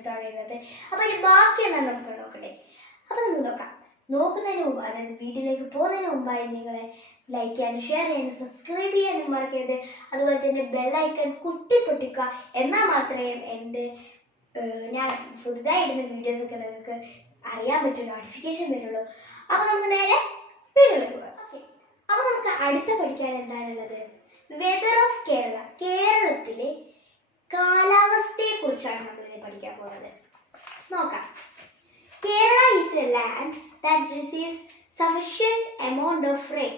എടുത്തോണ്ടിരുന്നത്. അപ്പോൾ ഇനി ബാക്കി എന്താ നമുക്ക് നോക്കണ്ടേ? അപ്പോൾ നമുക്ക് നോക്കാം. നോക്കുന്നതിന് മുമ്പ്, അതായത് വീഡിയോയിലേക്ക് പോകുന്നതിന് മുമ്പായി നിങ്ങൾ ലൈക്ക് ചെയ്യാനും ഷെയർ ചെയ്യാനും സബ്സ്ക്രൈബ് ചെയ്യാനും മറക്കരുത്. അതുപോലെ തന്നെ ബെല്ലൈക്കൺ പൊട്ടിക്കുക. എന്നാൽ മാത്രമേ എൻ്റെ ഞാൻ പുതുതായി ഇടുന്ന വീഡിയോസൊക്കെ നിങ്ങൾക്ക് അറിയാൻ പറ്റും, നോട്ടിഫിക്കേഷൻ വരുള്ളൂ. അപ്പോൾ നമുക്ക് നേരെ വീഡിയോയിലേക്ക് പോകാം. ഓക്കെ, അപ്പോൾ നമുക്ക് അടുത്ത പഠിക്കാൻ എന്താണുള്ളത്? Weather of Kerala. കേരളത്തിലെ കാലാവസ്ഥയെക്കുറിച്ചാണ് നമ്മളിത് പഠിക്കാൻ പോകുന്നത്. നോക്കാം. Kerala is a land that receives sufficient amount of rain.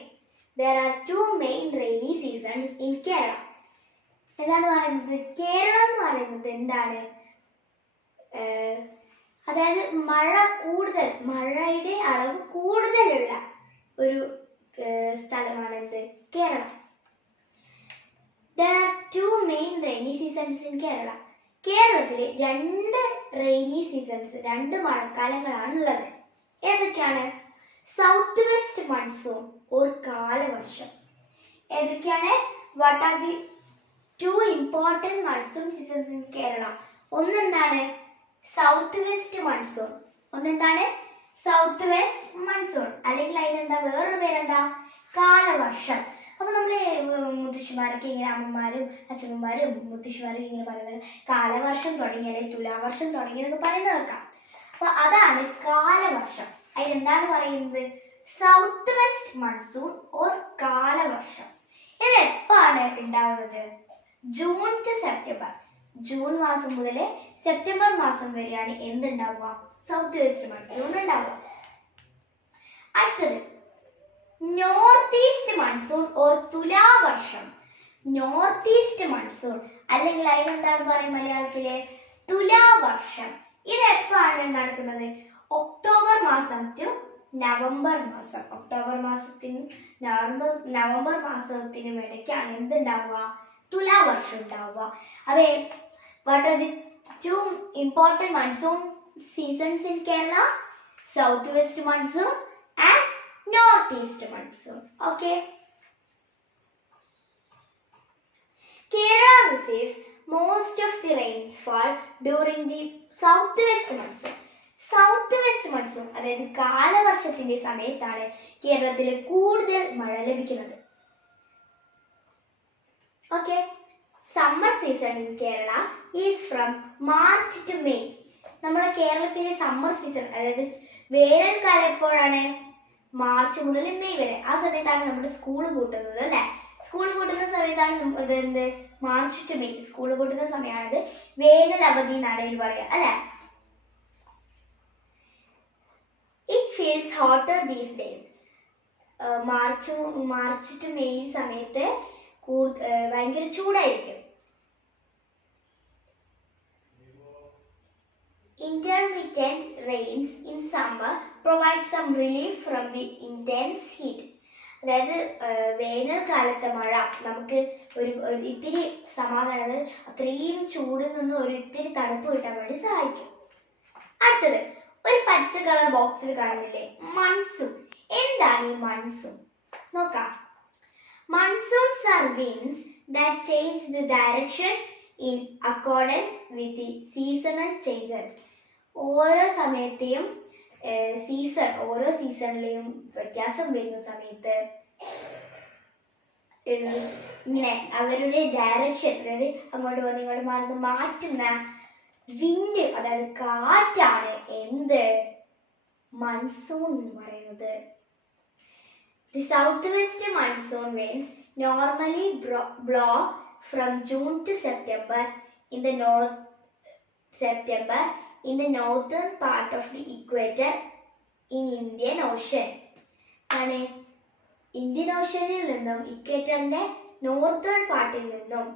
There are two main rainy seasons in Kerala. എന്താണ് പറയുന്നത്? കേരളം എന്ന് പറയുന്നത് എന്താണ്? അതായത് മഴയുടെ അളവ് കൂടുതലുള്ള ഒരു സ്ഥലമാണ് എന്ത്? Keralam. There are two main rainy seasons in Kerala. കേരളത്തിലെ രണ്ട് റെയിനി സീസൺസ്, രണ്ട് മഴക്കാലങ്ങളാണുള്ളത്. ഏതൊക്കെയാണ്? സൗത്ത് വെസ്റ്റ് മൺസൂൺ ഓർ കാലവർഷം. ഏതൊക്കെയാണ്? What are the two important monsoon seasons in Kerala? ഒന്നെന്താണ്? South west monsoon. ഒന്നെന്താണ്? സൗത്ത് വെസ്റ്റ് മൺസൂൺ, അല്ലെങ്കിൽ അതിനെന്താ വേറൊരു പേരെന്താ? കാലവർഷം. അപ്പോൾ നമ്മൾ മുത്തശ്ശിമാരൊക്കെ ഇങ്ങനെ, അമ്മമാരും അച്ഛനന്മാരും മുത്തശ്ശിമാരൊക്കെ ഇങ്ങനെ പറയുന്നത് കാലവർഷം തുടങ്ങി, അല്ലെങ്കിൽ തുലാവർഷം തുടങ്ങി എന്നൊക്കെ പറയുന്നത് കേൾക്കാം. അപ്പോൾ അതാണ് കാലവർഷം. അതിനെന്താണ് പറയുന്നത്? സൗത്ത് വെസ്റ്റ് മൺസൂൺ ഓർ കാലവർഷം. ഇത് എപ്പോഴാണ് ഉണ്ടാവുന്നത്? June to September. ജൂൺ മാസം മുതൽ സെപ്റ്റംബർ മാസം വരെയാണ് എന്തുണ്ടാവുക? സൗത്ത് വെസ്റ്റ് മൺസൂൺ ഉണ്ടാവുക. അടുത്തത് നോർത്ത് ഈസ്റ്റ് മൺസൂൺ ഓർ തുലാവർഷം. നോർത്ത് ഈസ്റ്റ് മൺസൂൺ, അല്ലെങ്കിൽ അതിനെന്താണ് പറയും മലയാളത്തിലെ? തുലാവർഷം. ഇത് എപ്പോഴാണ് നടക്കുന്നത്? ഒക്ടോബർ മാസം ടു നവംബർ മാസം. ഒക്ടോബർ മാസത്തിനും നവംബർ മാസത്തിനും ഇടയ്ക്കാണ് എന്തുണ്ടാവുക? തുലാവർഷം ഉണ്ടാവുക. അപ്പോൾ what are the two important monsoon seasons in Kerala? South west monsoon and northeast monsoon. Okay, Kerala receives most of the rainfall during the southwest monsoon. Southwest monsoon, അതായത് കാലവർഷത്തിന്റെ സമയത്താണ് കേരളത്തിൽ കൂടുതൽ മഴ ലഭിക്കുന്നത്. Okay, summer season in Kerala is from March to May. നമ്മുടെ കേരളത്തിലെ summer season, അതായത് വേനൽക്കാലം എപ്പോഴാണ്? മാർച്ച് മുതൽ മെയ് വരെ. ആ സമയത്താണ് നമ്മുടെ സ്കൂൾ പൂട്ടുന്നത്, അല്ലേ? സ്കൂൾ പൂട്ടുന്ന സമയത്താണ് എന്ത്? March to May. സ്കൂൾ പൂട്ടുന്ന സമയമാണത്. വേനൽ അവധി എന്നാണ് ഇതിൽ പറയുക, അല്ലേ? It feels hotter these days. March to May സമയത്ത് ഭയങ്കര ചൂടായിരിക്കും. Intermittent rains in summer provide some relief from the intense heat. അതായത് വേനൽക്കാലത്തെ മഴ നമുക്ക് ഒരു ഇത്തിരി സമാധാനം, അത്രയും ചൂടിൽ നിന്ന് ഒരു ഇത്തിരി തണുപ്പ് കിട്ടാൻ വേണ്ടി സഹായിക്കും. അടുത്തത് ഒരു പച്ച കളർ ബോക്സിൽ കാണുന്നില്ലേ? മൺസൂൺ. എന്താണ് ഈ മൺസൂൺ? നോക്കാം. Monsoons are winds that change the direction in accordance with the seasonal changes. ഓരോ സമയത്തെയും ഓരോ സീസണിലെയും വ്യത്യാസം വരുന്ന സമയത്ത് ഇങ്ങനെ അവരുടെ ഡയറക്ഷൻ, അതായത് അങ്ങോട്ട് വന്ന് ഇങ്ങോട്ട് മാറുന്ന മാറ്റുന്ന വിൻഡ്, അതായത് കാറ്റാണ് എന്ത്? മൺസൂൺ എന്ന് പറയുന്നത്. The southwest monsoon winds normally blow from June to September in the northern part of the equator in Indian Ocean. ആണ് ഇന്ത്യൻ ഓഷ്യനിൽ നിന്നും ഇക്വേറ്ററിന്റെ നോർത്തേൺ പാർട്ടിൽ നിന്നും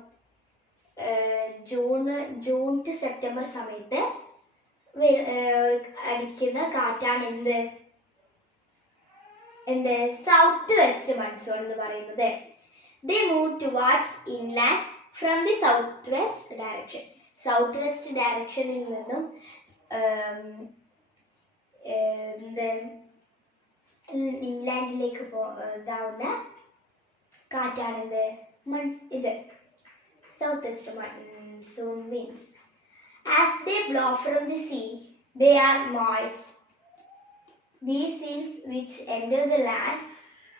ജൂൺ ടു സെപ്റ്റംബർ സമയത്ത് അടിക്കുന്ന കാറ്റാണ് എന്ത് സൗത്ത് വെസ്റ്റ് മൺസൂൺ എന്ന് പറയുന്നത്. They move towards inland from the southwest direction. Southwest directionil നിന്നും ഇൻലാൻഡിലേക്ക് ഇതാവുന്ന കാറ്റാണിത് south west monsoon winds. As they blow from the sea, they are moist. These winds which enter the land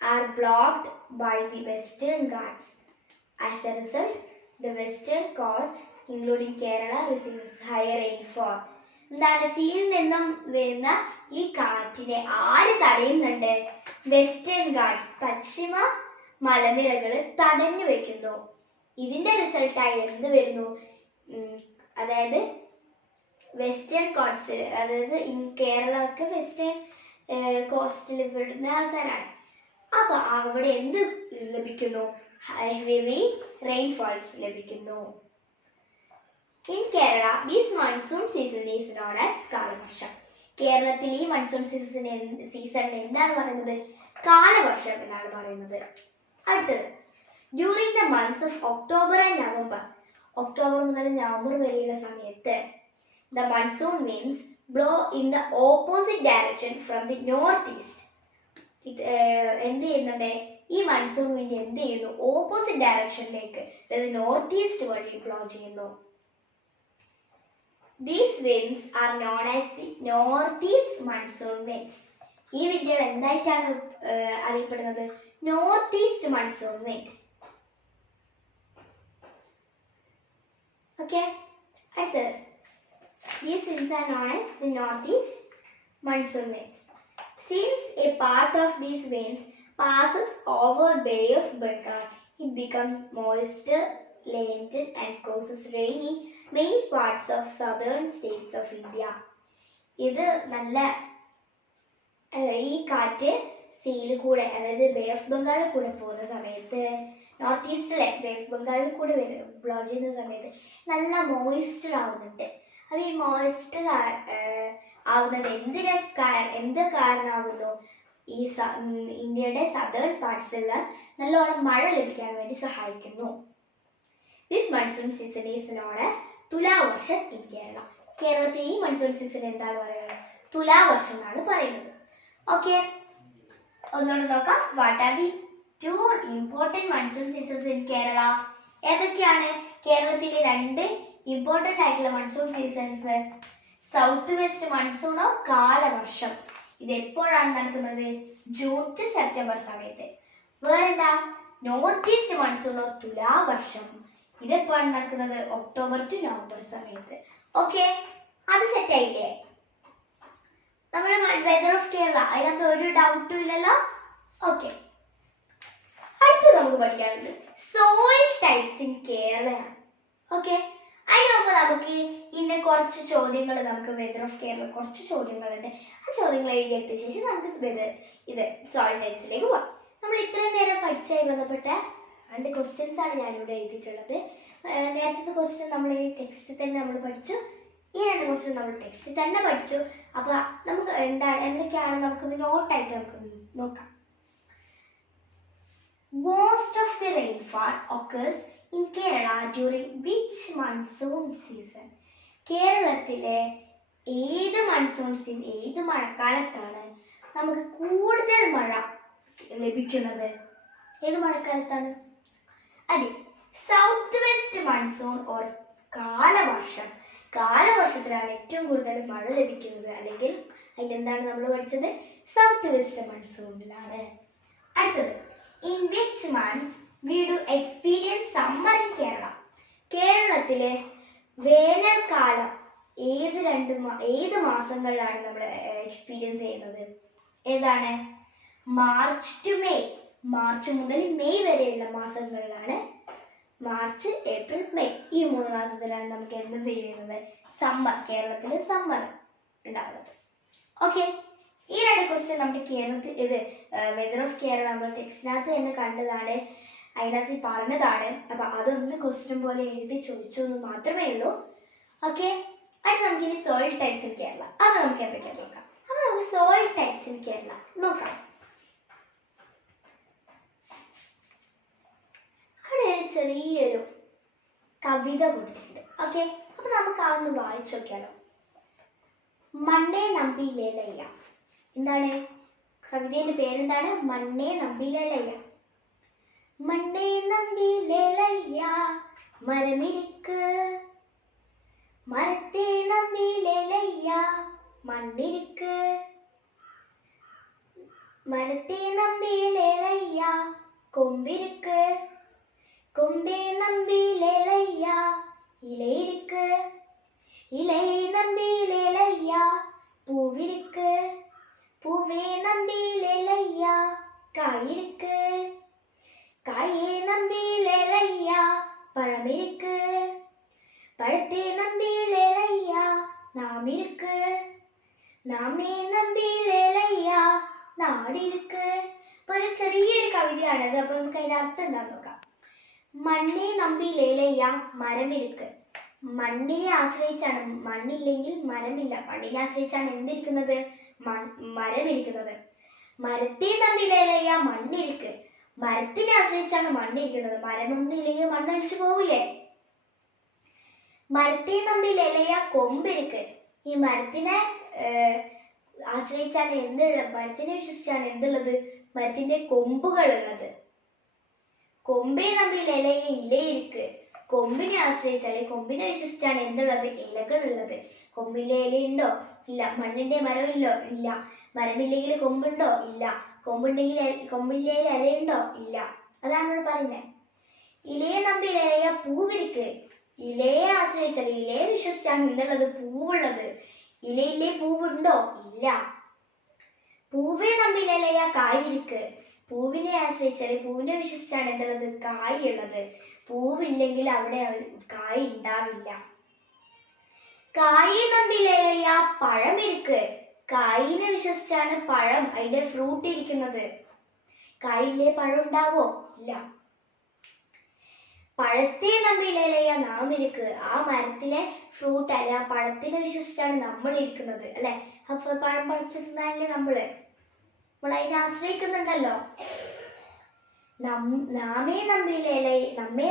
are blocked by the western Ghats. As a result, the western coast, including Kerala, receives higher rainfall. എന്താണ് സീയിൽ നിന്നും വരുന്ന ഈ കാറ്റിനെ ആര് തടയുന്നുണ്ട്? Western guards, പശ്ചിമ മലനിരകൾ തടഞ്ഞു വെക്കുന്നു. ഇതിന്റെ റിസൾട്ടായി എന്ത് വരുന്നു? അതായത് വെസ്റ്റേൺ കോസ്റ്റ്, അതായത് കേരളമൊക്കെ വെസ്റ്റേൺ കോസ്റ്റിൽ വരുന്ന ആൾക്കാരാണ്. അപ്പൊ അവിടെ എന്ത് ലഭിക്കുന്നു? ഹെവി റെയിൻഫോൾസ് ലഭിക്കുന്നു. In Kerala, this monsoon season is known as കാലവർഷം. കേരളത്തിൽ ഈ മൺസൂൺ സീസണിനെ എന്താണ് പറയുന്നത്? കാലവർഷം എന്നാണ് പറയുന്നത്. അടുത്തത്, during the months of October and November, October മുതൽ നവംബർ വരെയുള്ള സമയത്ത് the monsoon winds blow in the opposite direction from the northeast. എന്ത് ചെയ്യുന്നുണ്ട്? ഈ മൺസൂൺ വിൻഡ് എന്ത് ചെയ്യുന്നു? ഓപ്പോസിറ്റ് ഡയറക്ഷനിലേക്ക്, അതായത് നോർത്ത് ഈസ്റ്റ് വഴി ബ്ലോ ചെയ്യുന്നു. These winds are known as the northeast monsoon winds. ഈ വിൻഡുകൾ എന്തായിട്ടാണ് അറിയപ്പെടുന്നത്? North east monsoon wind. Okay, അടുത്തത്, these winds are known as the northeast monsoon winds. Since a part of these winds passes over Bay of Bengal, it becomes moisture laden and causes rain in many parts of southern states of India. ഇത് നല്ല ഈ കാറ്റ് സീയിൽ കൂടെ, അതായത് bay of ബംഗാളിൽ കൂടെ പോകുന്ന സമയത്ത്, നോർത്ത് ഈസ്റ്റിലെ ബേ ഓഫ് ബംഗാളിൽ കൂടെ ബ്ലോ ചെയ്യുന്ന സമയത്ത് നല്ല മോയിസ്റ്റർ ആവുന്നുണ്ട്. അപ്പോൾ ഈ മോയിസ്റ്റർ ആവുന്നത് എന്ത് കാരണമാകുന്നു? ഈ ഇന്ത്യയുടെ സദേൺ പാർട്സിലെല്ലാം നല്ലോണം മഴ ലഭിക്കാൻ വേണ്ടി സഹായിക്കുന്നു. This monsoon season is known as തുലാവർഷം ഇൻ കേരള. കേരളത്തിൽ ഈ മൺസൂൺ സീസൺ എന്താണ് പറയുന്നത്? തുലാവർഷം എന്നാണ് പറയുന്നത്. ഓക്കെ, ഒന്നുകൂടെ നോക്കാം. What are the 2 important monsoon seasons in Kerala? ഏതൊക്കെയാണ് കേരളത്തിലെ 2 ഇമ്പോർട്ടൻ്റ് ആയിട്ടുള്ള മൺസൂൺ സീസൺസ്? സൗത്ത് വെസ്റ്റ് മൺസൂണോ കാലവർഷം. ഇത് എപ്പോഴാണ് നടക്കുന്നത്? ജൂൺ ടു സെപ്റ്റംബർ സമയത്ത്. വേറെന്താ? നോർത്ത് ഈസ്റ്റ് മൺസൂണോ തുലാവർഷം. ഇതെപ്പോഴാണ് നടക്കുന്നത്? ഒക്ടോബർ ടു നവംബർ സമയത്ത്. ഓക്കെ, അത് സെറ്റ് ആയില്ലേ? നമ്മുടെ വെദർ ഓഫ് കേരള, അതിനകത്ത് ഒരു ഡൗട്ടും ഇല്ലല്ലോ. ഓക്കെ, അടുത്ത് നമുക്ക് പഠിക്കാനുള്ളത് സോയിൽ ടൈപ്സ് ഇൻ കേരളയാണ്. ഓക്കെ, അതിന് മുമ്പ് നമുക്ക് ഇന്ന് കുറച്ച് ചോദ്യങ്ങൾ, നമുക്ക് വെദർ ഓഫ് കേരള കുറച്ച് ചോദ്യങ്ങളുണ്ട്. ആ ചോദ്യങ്ങൾ എഴുതിയെടുത്ത ശേഷം നമുക്ക് സോയിൽ ടൈപ്സിലേക്ക് പോകാം. നമ്മൾ ഇത്രയും നേരം പഠിച്ചതായി ബന്ധപ്പെട്ട 2 ക്വസ്റ്റ്യൻസ് ആണ് ഞാനിവിടെ എഴുതിയിട്ടുള്ളത്. നേരത്തെ ക്വസ്റ്റ്യൻ നമ്മൾ ഈ ടെക്സ്റ്റിൽ തന്നെ നമ്മൾ പഠിച്ചു, ഈ 2 ക്വസ്റ്റ്യൻ നമ്മൾ ടെക്സ്റ്റിൽ തന്നെ പഠിച്ചു. അപ്പോൾ നമുക്ക് എന്തൊക്കെയാണ് നമുക്കൊന്ന് നോട്ടായിട്ട് നമുക്ക് നോക്കാം. Most of the rainfall occurs in Kerala during which monsoon season? കേരളത്തിലെ ഏത് മഴക്കാലത്താണ് നമുക്ക് കൂടുതൽ മഴ ലഭിക്കുന്നത്? ഏത് മഴക്കാലത്താണ്? അതെ, സൗത്ത് വെസ്റ്റ് മൺസൂൺ ഓർ കാലവർഷം. കാലവർഷത്തിലാണ് ഏറ്റവും കൂടുതൽ മഴ ലഭിക്കുന്നത്, അല്ലെങ്കിൽ അതിലെന്താണ് നമ്മൾ പഠിച്ചത്? സൗത്ത് വെസ്റ്റ് മൺസൂണിലാണ്. അടുത്തത്, in which months we do experience summer in Kerala? കേരളത്തിലെ വേനൽക്കാലം ഏത് മാസങ്ങളിലാണ് നമ്മൾ എക്സ്പീരിയൻസ് ചെയ്യുന്നത്? ഏതാണ്? March to May. മാർച്ച് മുതൽ മെയ് വരെയുള്ള മാസങ്ങളിലാണ്. മാർച്ച്, ഏപ്രിൽ, മെയ്, ഈ 3 മാസത്തിലാണ് നമുക്ക് എന്ത് ഫീൽ ചെയ്യുന്നത്? സമ്മർ. കേരളത്തിൽ സമ്മർ ഉണ്ടാകുന്നത്. ഓക്കെ, ഈ 2 ക്വസ്റ്റ്യൻ നമ്മുടെ കേരളത്തിൽ വെദർ ഓഫ് കേരള നമ്മൾ ടെക്സ്റ്റിനകത്ത് തന്നെ കണ്ടതാണ്, അതിനകത്ത് പറഞ്ഞതാണ്. അപ്പൊ അതൊന്ന് ക്വസ്റ്റ്യൻ പോലെ എഴുതി ചോദിച്ചു എന്ന് മാത്രമേ ഉള്ളൂ. ഓക്കെ, അടുത്ത് നമുക്ക് ഇനി സോയിൽ ടൈപ്സ് ഇൻ കേരള. അത് നമുക്ക് എന്തൊക്കെയാണ് നോക്കാം. അപ്പൊ നമുക്ക് സോയിൽ ടൈപ്സ് ഇൻ കേരള നോക്കാം. അവിടെ ചെറിയൊരു കവിത കൊടുത്തിട്ടുണ്ട്. ഓക്കെ, അപ്പൊ നമുക്ക് അതൊന്ന് വായിച്ചു നോക്കിയാലോ. മണ്ണേ നമ്പി ലേലയ്യ. എന്താണ് കവിതയുടെ പേരെന്താണ്? മണ്ണേ നമ്പി ലേലയ്യ. മണ്ണേ നമ്പി ലേലയ്യ മരമിരിക്ക്, മരത്തെ നമ്പിയിലയ്യ മണ്ണിരിക്ക്, മരത്തെ നമ്പിയിലയ്യ കൊമ്പിരിക്ക്, കൊമ്പേ നമ്പിയിലയ്യ ഇലയിരിക്ക്, ഇലയെ നമ്പിയിലയ്യ പൂവിരിക്ക്, പൂവേ നമ്പിയിലയ്യ കായിരിക്ക്, കായെ നമ്പിയിലയ്യ പഴമിരിക്ക്, പഴത്തെ നമ്പിയിലയ്യ നാമിരിക്ക്, നാമേ നമ്പിയിലയ്യ നാടിരിക്ക്. അപ്പൊ ഒരു ചെറിയൊരു കവിതയാണത്. അപ്പൊ നമുക്ക് അതിന്റെ അർത്ഥം എന്താന്ന് നോക്കാം. മണ്ണെ നമ്പിയിലയ്യ മരമിരിക്ക്. മണ്ണിനെ ആശ്രയിച്ചാണ്, മണ്ണില്ലെങ്കിൽ മരമില്ല. മണ്ണിനെ ആശ്രയിച്ചാണ് എന്തിരിക്കുന്നത്? മരമിരിക്കുന്നത്. മരത്തെ നമ്പിയിലയ്യ മണ്ണിരിക്ക്. മരത്തിനെ ആശ്രയിച്ചാണ് മണ്ണിരിക്കുന്നത്. മരമൊന്നും ഇല്ലെങ്കിൽ മണ്ണ് ഒലിച്ചു പോവില്ലേ? മരത്തെ നമ്പിയിലയ്യ കൊമ്പിരിക്ക്. ഈ മരത്തിനെ ആശ്രയിച്ചാണ് മരത്തിനെ വിശ്വസിച്ചാണ് എന്തുള്ളത്? മരത്തിന്റെ കൊമ്പുകൾ ഉള്ളത്. കൊമ്പേ നമ്പിയിലയ്യ ഇലയിരിക്ക്. കൊമ്പിനെ ആശ്രയിച്ചാൽ, കൊമ്പിനെ വിശ്വസിച്ചാണ് എന്തുള്ളത്? ഇലകൾ ഉള്ളത്. കൊമ്പിലെ ഇലയുണ്ടോ? ഇല്ല. മണ്ണിന്റെ മരമില്ലോ? ഇല്ല. മരമില്ലെങ്കിൽ കൊമ്പുണ്ടോ? ഇല്ല. കൊമ്പുണ്ടെങ്കിൽ കൊമ്പിലെ ഇലയുണ്ടോ? ഇല്ല. അതാണ് ഇവിടെ പറയുന്നത്. ഇലയെ നമ്പിയിലയ്യ പൂവിരിക്ക്. ഇലയെ ആശ്രയിച്ചാൽ, ഇലയെ വിശ്വസിച്ചാണ് എന്തുള്ളത്? പൂവുള്ളത്. ഇലയിലെ പൂവുണ്ടോ? ഇല്ല. പൂവേ നമ്പിയിലയ്യ കായിരിക്ക്. പൂവിനെ ആശ്രയിച്ചാൽ, പൂവിനെ വിശ്വസിച്ചാണ് എന്തുള്ളത്? കായ് ഉള്ളത്. പൂവില്ലെങ്കിൽ അവിടെ കായ് ഉണ്ടാവില്ല. കായെ നമ്പിയിലയ്യ പഴമിരിക്ക്. കായിനെ വിശ്വസിച്ചാണ് പഴം, അതിന്റെ ഫ്രൂട്ട് ഇരിക്കുന്നത്. കായിലെ പഴം ഉണ്ടാവോ? ഇല്ല. പഴത്തെ നമ്പിയിലയ്യ നാം ഇരിക്ക്. ആ മരത്തിലെ ഫ്രൂട്ട് അല്ലെ, ആ പഴത്തിനെ വിശ്വസിച്ചാണ് നമ്മൾ ഇരിക്കുന്നത് അല്ലെ. അപ്പൊ പഴം പറിച്ചു തിന്നാനല്ലേ നമ്മൾ അതിനെ ആശ്രയിക്കുന്നുണ്ടല്ലോ. നമ്മെ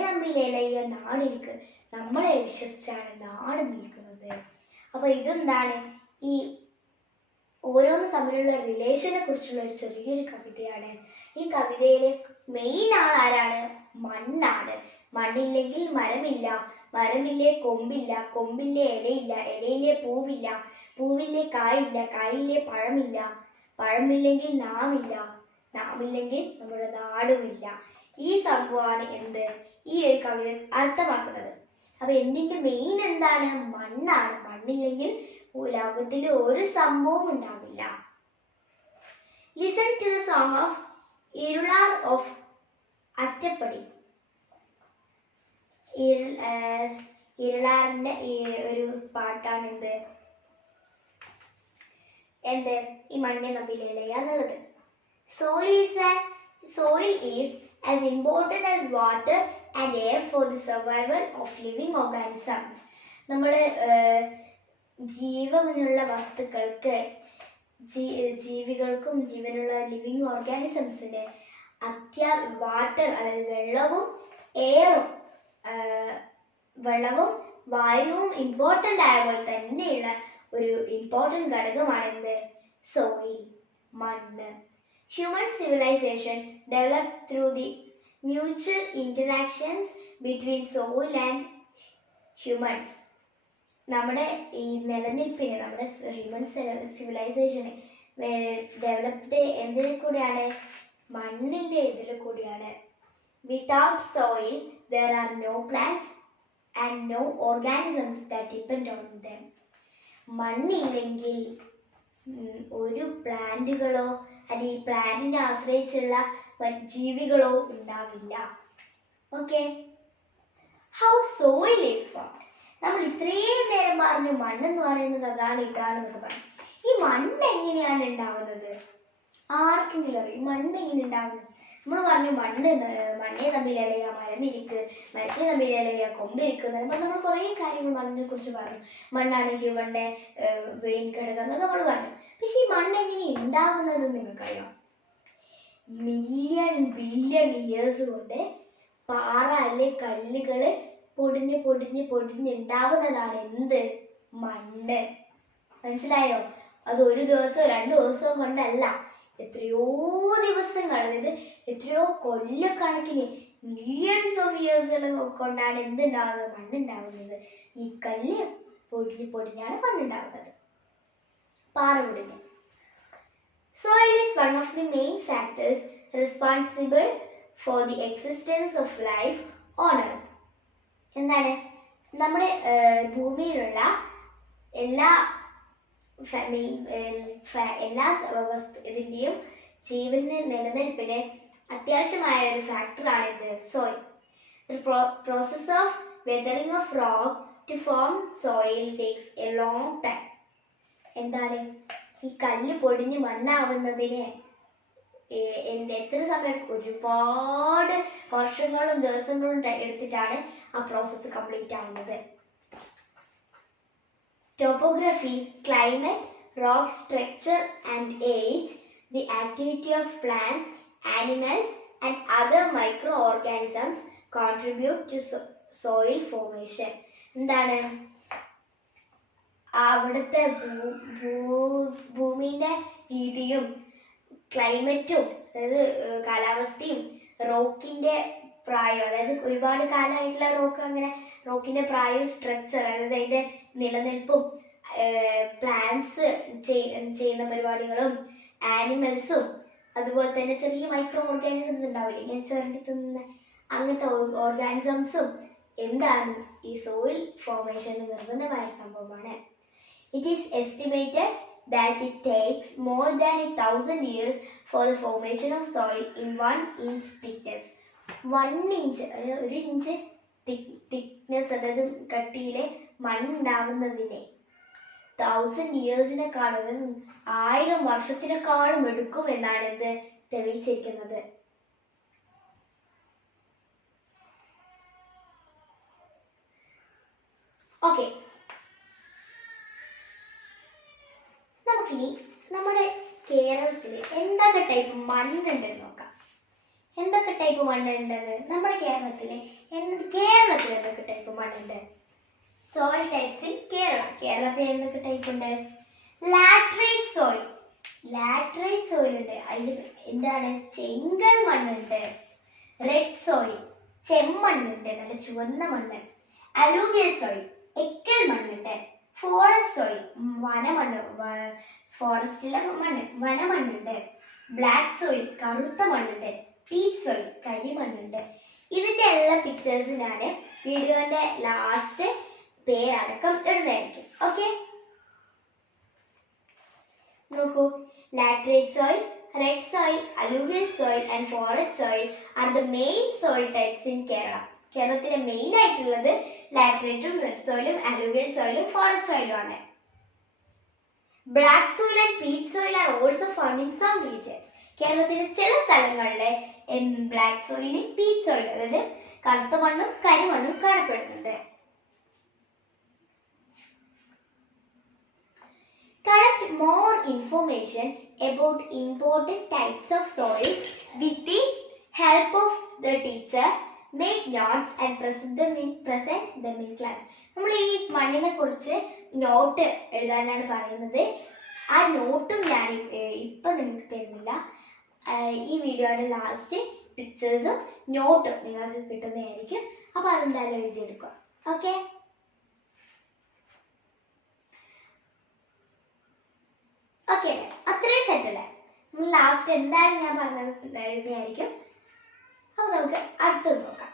നമ്പിയിലയ്യ നാടിരിക്ക്. നമ്മളെ വിശ്വസിച്ചാണ് നാട് നിൽക്കുന്നത്. അപ്പൊ ഇതെന്താണ്? ഈ ഓരോന്നും തമ്മിലുള്ള റിലേഷനെ കുറിച്ചുള്ള ഒരു ചെറിയൊരു കവിതയാണ്. ഈ കവിതയിലെ മെയിൻ ആളാരാണ്? മണ്ണാണ്. മണ്ണില്ലെങ്കിൽ മരമില്ല, മരമില്ലേ കൊമ്പില്ല, കൊമ്പില്ലേ ഇലയില്ല, ഇലയിലെ പൂവില്ല, പൂവില്ലേ കായില്ല, കായില്ലേ പഴമില്ല, പഴമില്ലെങ്കിൽ നാമില്ല, നാമില്ലെങ്കിൽ നമ്മുടെ നാടുമില്ല. ഈ സംഭവമാണ് എന്ത് ഈ ഒരു കവിത അർത്ഥമാക്കുന്നത്. അപ്പൊ എന്തിന്റെ മെയിൻ എന്താണ്? മണ്ണാണ്. മണ്ണില്ലെങ്കിൽ ലോകത്തിൽ ഒരു സംഭവം ഉണ്ടാവില്ല. Listen to the song of Irular of Attappadi. ഇരുളാറിന്റെ ഒരു പാട്ടാണ് എന്ത് ഈ മണ്ണെ നമ്പിയിലയ്യ എന്നുള്ളത്. Soil is as important as water and air for the survival of living organisms. നമ്മൾ ജീവനുള്ള വസ്തുക്കൾക്ക്, ജീവികൾക്കും ജീവനുള്ള ലിവിങ് ഓർഗാനിസംസിന് വാട്ടർ, അതായത് വെള്ളവും വായുവും ഇമ്പോർട്ടൻ്റ് ആയ പോലെ തന്നെയുള്ള ഒരു ഇമ്പോർട്ടൻ്റ് ഘടകമാണ് സോയിൽ, മണ്ണ്. Human civilization developed through the mutual interactions between soil and humans. നമ്മുടെ ഈ നിലനിൽപ്പിന്, നമ്മുടെ ഹ്യൂമൻ സിവിലൈസേഷന് ഡെവലപ്ഡ് എന്തിൽ കൂടിയാണ്? മണ്ണിന്റെ ഇതിൽ കൂടിയാണ്. Without soil there are no plants and no organisms that depend on them. മണ്ണില്ലെങ്കിൽ ഒരു പ്ലാന്റുകളോ അല്ലെങ്കിൽ പ്ലാന്റിനെ ആശ്രയിച്ചുള്ള ജീവികളോ ഉണ്ടാവില്ല. Okay, how soil is Ford. നമ്മൾ ഇത്രയും നേരം പറഞ്ഞു മണ്ണെന്ന് പറയുന്നത് ഇതാണെന്നൊക്കെ പറഞ്ഞു. ഈ മണ്ണ് എങ്ങനെയാണ് ഉണ്ടാവുന്നത്? ആർക്കെങ്കിലും അറിയാം ഈ മണ്ണ് എങ്ങനെ ഉണ്ടാവുന്നത്? നമ്മൾ പറഞ്ഞു മണ്ണെ തമ്മിലലയ മരമിരിക്ക്, മരത്തെ തമ്മിലലയ കൊമ്പിരിക്ക്. അപ്പോൾ നമ്മൾ കുറേ കാര്യങ്ങൾ മണ്ണിനെ കുറിച്ച് പറഞ്ഞു. മണ്ണാണ് ഹ്യൂമന്റെ മെയിൻ ഘടകം എന്നൊക്കെ നമ്മൾ പറഞ്ഞു. പക്ഷെ ഈ മണ്ണ് എങ്ങനെ ഉണ്ടാവുന്നത് നിങ്ങൾക്കറിയാം? ബില്യൺ ഇയേഴ്സ് കൊണ്ട് പാറ അല്ലെ കല്ലുകള് പൊടിഞ്ഞുണ്ടാവുന്നതാണ് എന്ത്? മണ്ണ്. മനസ്സിലായോ? അത് ഒരു ദിവസമോ 2 ദിവസമോ കൊണ്ടല്ല, എത്രയോ ദിവസങ്ങൾ, അതായത് എത്രയോ കൊല്ലക്കണക്കിന് മില്യൺസ് ഓഫ് ഇയേഴ്സുകൾ കൊണ്ടാണ് എന്തുണ്ടാവുന്നത്? മണ്ണുണ്ടാവുന്നത്. ഈ കല്ല് പൊടിഞ്ഞാണ് മണ്ണുണ്ടാകുന്നത്. പാറ പൊടിഞ്ഞ്. Soil is one of the main factors responsible for the existence of life on earth. എന്താണ്? നമ്മുടെ ഭൂമിയിലുള്ള എല്ലാ ഇതിൻ്റെയും ജീവന് നിലനിൽപ്പിന് അത്യാവശ്യമായ ഒരു ഫാക്ടറാണ് ഇത് soil. The process of weathering of rock to form soil takes a long time. എന്താണ്? ഈ കല്ല് പൊടിഞ്ഞ് മണ്ണാവുന്നതിന് എത്ര സമയം? ഒരുപാട് വർഷങ്ങളും ദിവസങ്ങളും എടുത്തിട്ടാണ് ആ പ്രോസസ്സ് കംപ്ലീറ്റ് ആവുന്നത്. Topography, climate, rock structure and age, the activity of plants, animals and other microorganisms contribute to soil formation. എന്താണ്? അവിടുത്തെ ഭൂമിയുടെ രീതിയും ക്ലൈമറ്റും, അതായത് കാലാവസ്ഥയും, റോക്കിന്റെ പ്രായം, അതായത് ഒരുപാട് കാലമായിട്ടുള്ള റോക്ക്, അങ്ങനെ റോക്കിന്റെ പ്രായവും സ്ട്രക്ചർ, അതായത് അതിന്റെ നിലനിൽപ്പും, പ്ലാന്റ്സ് ചെയ്യുന്ന പരിപാടികളും, ആനിമൽസും, അതുപോലെ തന്നെ ചെറിയ മൈക്രോ ഓർഗാനിസംസ് ഉണ്ടാവില്ലേ, ഇങ്ങനെ ചുരണ്ടി തിന്നുന്ന അങ്ങനത്തെ ഓർഗാനിസംസും എന്താണ് ഈ സോയിൽ ഫോർമേഷന് നിർബന്ധമായ സംഭവമാണ്. It is estimated that it takes more than 1,000 years for the formation of soil in 1 inch thickness. 1 inch, ഒരു ഇഞ്ച് തിക്നെസ്, അതായത് കട്ടിയിലെ മണ്ണുണ്ടാവുന്നതിനെ 1000 ഇയേഴ്സിനെക്കാളും 1000 വർഷത്തിനേക്കാളും എടുക്കും എന്നാണ് ഇത് തെളിയിച്ചിരിക്കുന്നത്. ഓക്കെ, നമുക്കിനി നമ്മുടെ കേരളത്തിൽ എന്തൊക്കെ ടൈപ്പ് മണ്ണുണ്ടെന്ന് നോക്കാം. എന്തൊക്കെ ടൈപ്പ് മണ്ണുണ്ടത് നമ്മുടെ കേരളത്തിൽ? എന്തൊക്കെ ടൈപ്പ് മണ്ണുണ്ട്? സോയിൽ ടൈപ്സ് ഇൻ കേരളത്തിൽ എന്തൊക്കെ ടൈപ്പ് ഉണ്ട്? ലാറ്ററൈറ്റ് സോയിൽ ഉണ്ട്. അതിൽ എന്താണ്? ചെങ്കൽ മണ്ണുണ്ട്, റെഡ് സോയിൽ ചെമ്മണ്ണുണ്ട്, നല്ല ചുവന്ന മണ്ണ്, അലൂവിയൽ സോയിൽ എക്കൽ മണ്ണുണ്ട്, ഫോറസ്റ്റ് സോയിൽ വനമണ്ണ്, ഫോറസ്റ്റിലെ മണ്ണ് വനമണ്ണുണ്ട്, ബ്ലാക്ക് സോയിൽ കറുത്ത മണ്ണുണ്ട്, പീച്ച് സോയിൽ കരിമണ്ണുണ്ട്. ഇതിന്റെ എല്ലാ പിക്ചേഴ്സ് ഞാൻ വീഡിയോന്റെ ലാസ്റ്റ് പേരടക്കം ഇടുന്നതായിരിക്കും. ഓക്കെ, നോക്കൂ. Laterite soil, red soil, alluvial soil and forest soil are the main soil types in Kerala. കേരളത്തിലെ മെയിൻ ആയിട്ടുള്ളത് ലാറ്ററൈറ്റും റെഡ് സോയിലും അലൂവിയൽ സോയിലും ഫോറസ്റ്റ് സോയിലും ആണ്. Black soil and peat soil are also found in some regions. കേരളത്തിലെ ചില സ്ഥലങ്ങളിലെ ബ്ലാക്ക് സോയിലും പീച്ച് സോയിലും, അതായത് കറുത്ത മണ്ണും കരിമണ്ണും കാണപ്പെടുന്നുണ്ട്. Collect more information about important types of soil with the help of the teacher. Make notes and present them in class. നമ്മൾ ഈ മണ്ണിനെ കുറിച്ച് നോട്ട് എഴുതാനാണ് പറയുന്നത്. ആ നോട്ടും ഞാൻ ഇപ്പം നിങ്ങൾക്ക് തരുന്നില്ല. ഈ വീഡിയോയുടെ ലാസ്റ്റ് പിക്ചേഴ്സും നോട്ടും നിങ്ങൾക്ക് കിട്ടുന്നതായിരിക്കും. അപ്പോൾ അതെന്തായാലും എഴുതിയെടുക്കുക. ഓക്കെ, ഓക്കെ അല്ലേ? അത്രയും സെറ്റല്ലേ? നമ്മൾ ലാസ്റ്റ് എന്തായാലും ഞാൻ പറഞ്ഞത് എഴുതിയായിരിക്കും. അപ്പോൾ നമുക്ക് അടുത്തത് നോക്കാം.